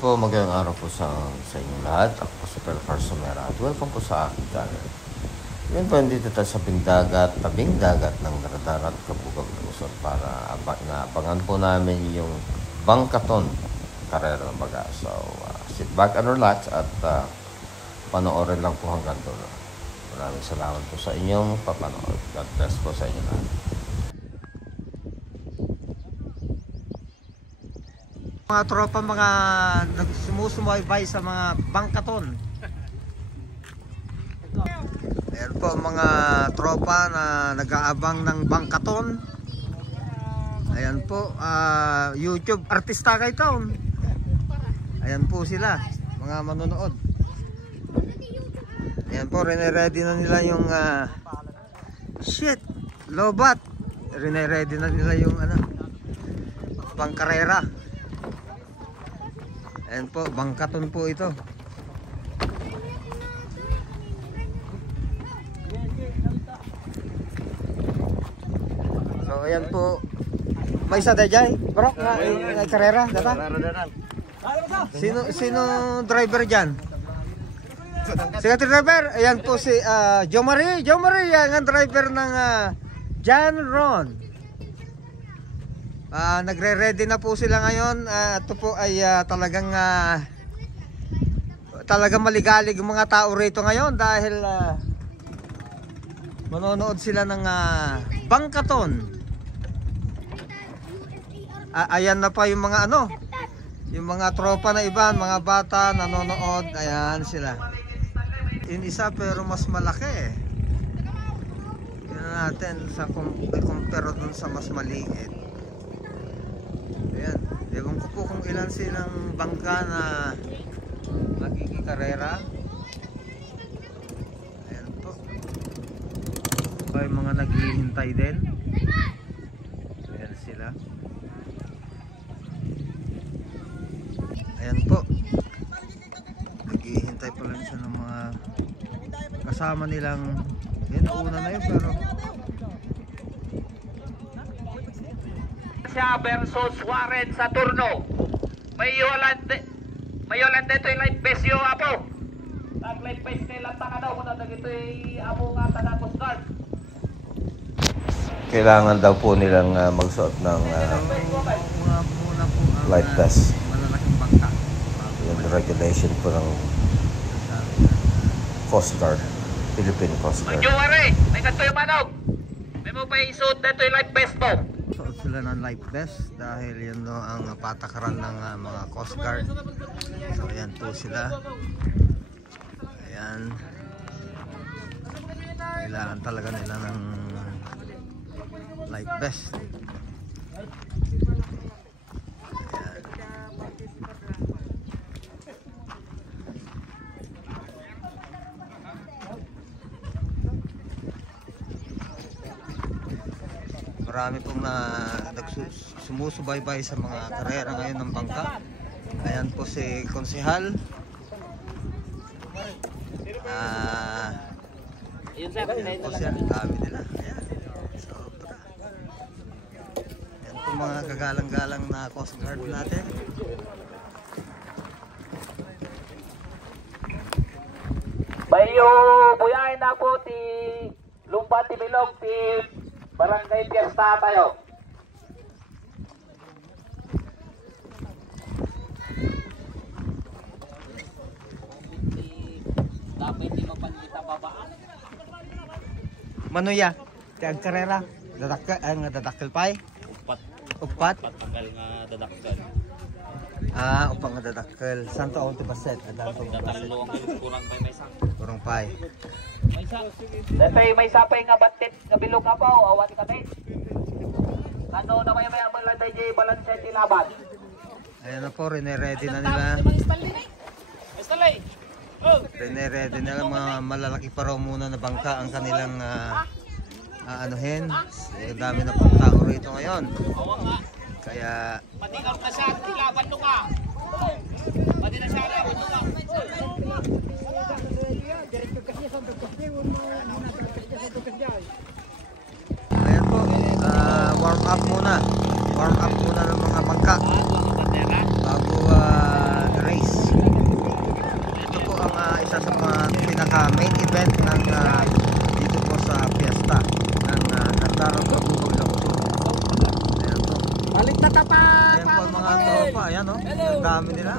po, magandang araw po sa inyo lahat. Ako po si Pel Carsomera at welcome po sa aking channel. Ngayon po, dito tayo sa tabing dagat ng Naradarat, Kabugag Luzon para abangan po namin yung Bangkaton karera ng baga. So, sit back and relax at panoorin lang po hanggang dulo. Maraming salamat po sa inyong papanood. God bless po sa inyo lahat. Mga tropa, mga sumusubaybay sa mga Bangkaton. Ayan po mga tropa na nag-aabang ng Bangkaton. Ayan po, YouTube artista kay taon. Ayan po sila, mga manonood. Ayan po, ready na nila yung lobat. Ready na nila yung pangkarera. Ayan po, Bangkaton po ito. So ayan po. May isa dajay, bro, na karera, data? Sino driver diyan? Si driver, ayan po si Jo Marie, ang driver ng John Ron. Nagre-ready na po sila ngayon. Ito po ay talagang maligalig yung mga tao rito ngayon dahil manonood sila ng Bangkaton. Ayan na pa yung mga yung mga tropa na iba, mga bata nanonood. Ayan sila. Yung isa pero mas malaki. Tingnan natin sa compare dun sa mas maliit. Ayan, ewan ko po kung ilan silang bangka na magkikikarera. Ayan po. May mga naghihintay din. Ayan sila. Ayan po. Naghihintay pa lang siya ng mga kasama nilang. Ayan, nauna na yun pero versus Warren Saturno. May Yolande ito yung life best yung apo. Nag-life best nila taka daw kung natin ito yung amo nga taga Coast Guard. Kailangan daw po nilang magsuot ng life vest. malalaking bangka. Yung regulation po ng Coast Guard, Philippine Coast Guard. Magjuwari, may kanto yung manog. May mo pa isuot na ito yung life best mo. Suot sila ng life vest dahil yun no, ang patakaran ng mga Coast Guard. So ayan po sila. Ayan. Kailangan talaga nila ng life vest. Ayan. Marami pong sumusubaybay sa mga karera ngayon ng bangka. Ayan po si Konsehal. Ayan po siya, dami nila. Ayan. Sobra. Ayan po mga kagalang-galang na Coast Guard natin. Bayo buyahin na po ti Lumba ti Bilog ti Barangay Fiesta tayo. Dapat di magpangita babaan. Manuya, tiag karera. Dadakkel pay. Upat. Patanggal nga dadakgal. Upang dadakkel. Saan taon ti baset? Tatalo ang kurang pay may sang. Kurang pay. Datoy may sapay nga batit nga bilog ka po, awan kami. Ano na may amalay jay balanse ti laban. Ayan na po, ready na nila. Ready na nila, mga malalaki pa raw muna na bangka ang kanilang aanuhin. Dami na pong tao rito ngayon. Kaya Matingaw na siya ti laban nung nga. Pati na siya laban nung nga. ayan po, warm up muna ng mga bangka bago race. isa sa mga pinaka main event ng dito po sa fiesta ng Nagdarong Kabugong Lungsod. Ayan po. Balik na tapat! Ayan po ang mga tropa. Ayan o. Ang dami nila.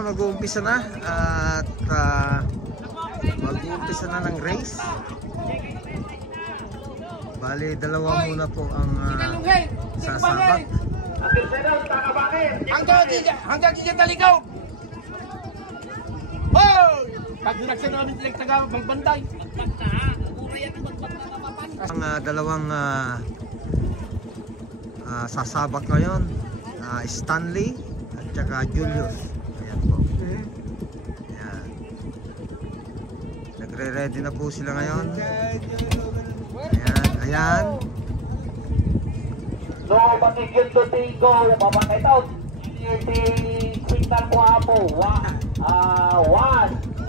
Mag-uumpisa na at mag-uumpisa na ng race. Bali, dalawa muna po ang sasabak. Hanggang dito taligaw! Hoy! Pag nagsa namin sila taga-magbantay. Ang dalawang sasabak ngayon, Stanley at saka Julius. Ayan po. Ayan. Nagre-ready na po sila ngayon. Ayan, ayan. So, matigil to Tigo, mapakay tao. Signal mo po. 1,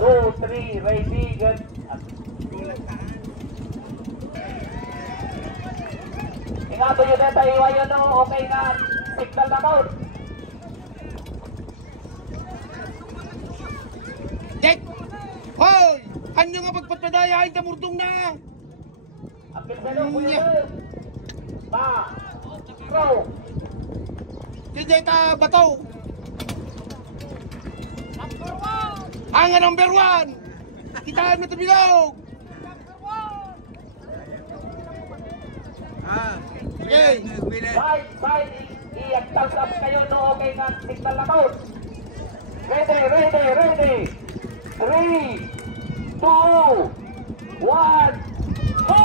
2, 3, ready, good. Ingatan nyo na tayo, ayun no, okay na. Signal na mode. Jack! Hoy! Ano nga pagpatadayahin ka murdong na? Ang kilsalo, kuya mo. Row. Hindi ka bato! Ang number 1! Kitaan mo ito bilog! Okay! Side, i-tag up kayo no, okay na. Signal na mode. Ready. 3, 2, 1, go!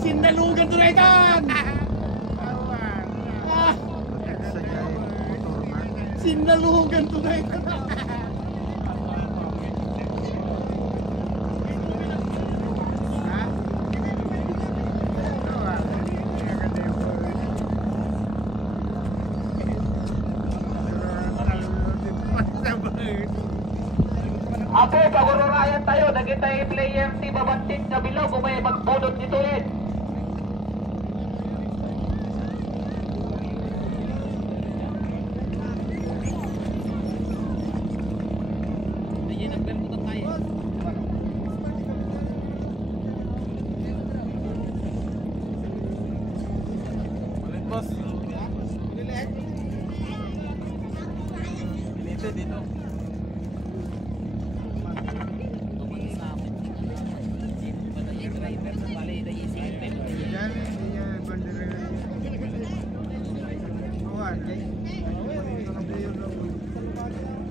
Sindalugan to na ikan! Sindalugan to na ikan! Apo, pagururayan tayo. Naging tayo player si Babantit na bilog kung may magbunot nito ulit.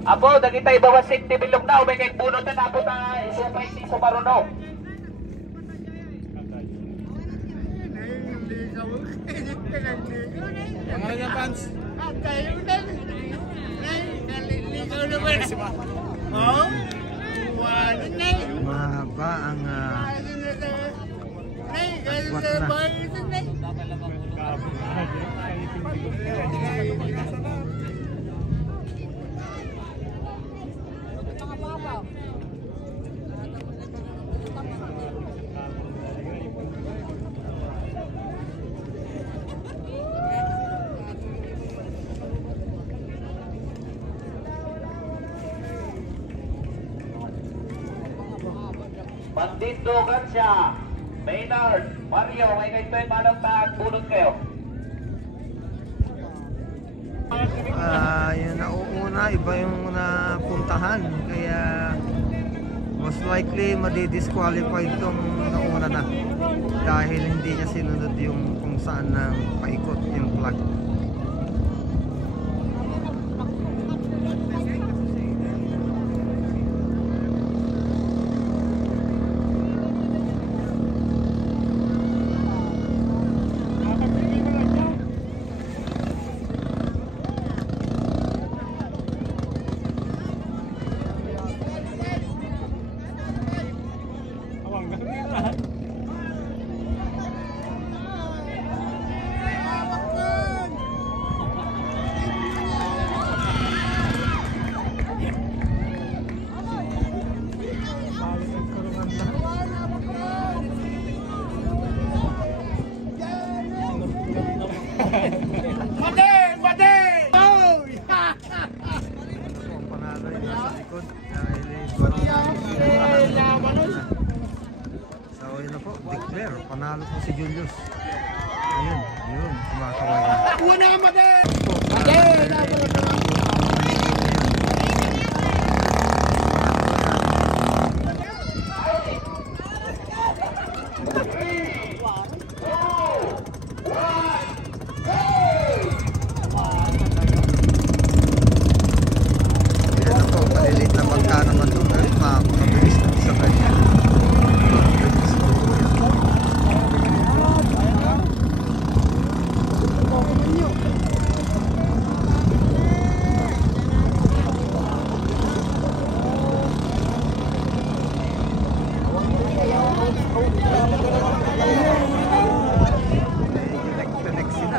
Apo, naging tayo bawasik ni bilog na. May kahit bunot na napo na isupay si Sumaruno. Pangalan niya, Pans? Mahaba ang agwat na. Bandito Gansya, Maynard, Mario, may kahit tayo manang bunot kayo. Yung nauuna, iba yung napuntahan. Kaya most likely madi-disqualify itong nauna na. Dahil hindi niya sinunod yung kung saan nang paikot yung flag. panalo po si Julius. Ayun, yun, kumakaway na. Una mate! Ayan po, malilit na bangka naman doon. Ayun, mabilis na sa kanya. Mabilis po po yan. Medyo nag-connect sila.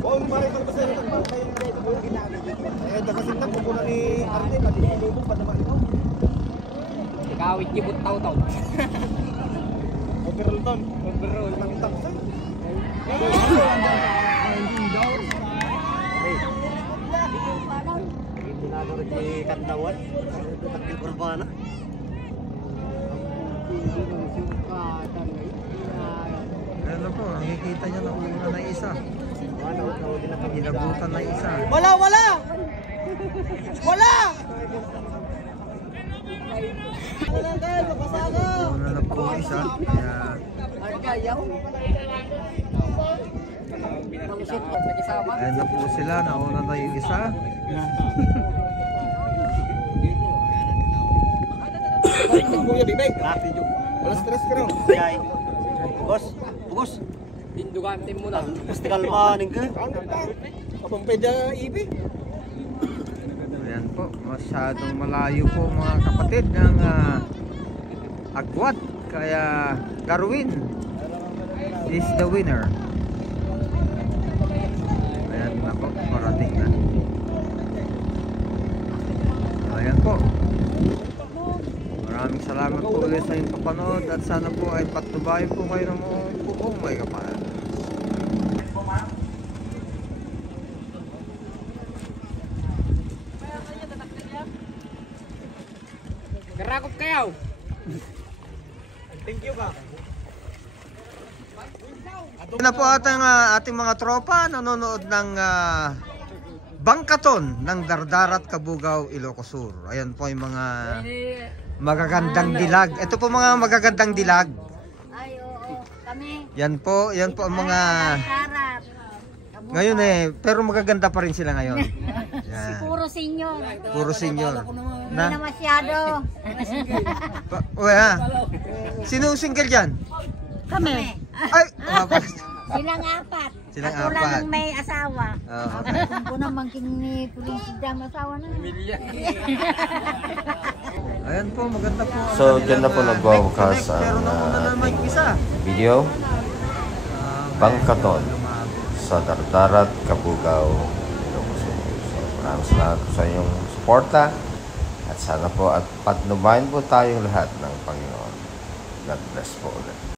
Kung maritan ko sa ito, nakasintan ko muna ni Arne, madililubong pa naman ito. Kawit kibot taw-taw. Overall ton, overall ng tapos. Hindi na ako nagkandawan. Takil kurbana. Ayan na po, nakikita nyo na una na isa. Inabutan na isa. Wala! Wala! Wala! Una na po isa. Kaya, ayan na po sila, nauna na yung isa. Kuya Bibig. Wala stress ka rin. Bugos. Bugos. Dindugantin mo na. Basta kalmanin ka. Abang pwede ibi. Ayan po, masyadong malayo po mga kapatid ng agwat. Kaya Darwin is the winner. Ayan na po, parating na. Ayan po. Maraming salamat po ulit sa inyong kapanood at sana po ay patnubayan po kayo ng buong may kapal. Garakop kayaw. Thank you ka. Ito na po ating mga tropa nanonood ng Bangkaton ng Dardarat, Cabugao, Ilocos Sur. Ayan po yung mga magagandang dilag. Ito po mga magagandang dilag. Ay, oo. Kami. Yan po ang mga Sarap. ngayon pero magaganda pa rin sila ngayon. Yan. Puro senior. Puro senior. Hindi na masyado. Sino single dyan? Kami. Ay! Silang apat. Silang Ako lang apat. ang may asawa. Okay. Kung po naman king ni Pulisida asawa na. Ayan po, maganda po. ang So, dyan na po kanilang, nagwawakas neck connect, pero ang, nauna na naman yung isa. video. Bangkaton sa Dardarat, Cabugao, Ilocos Sur. So, maraming salamat po sa inyong suporta at sana po at patnubayan po tayong lahat ng Panginoon. God bless po ulit.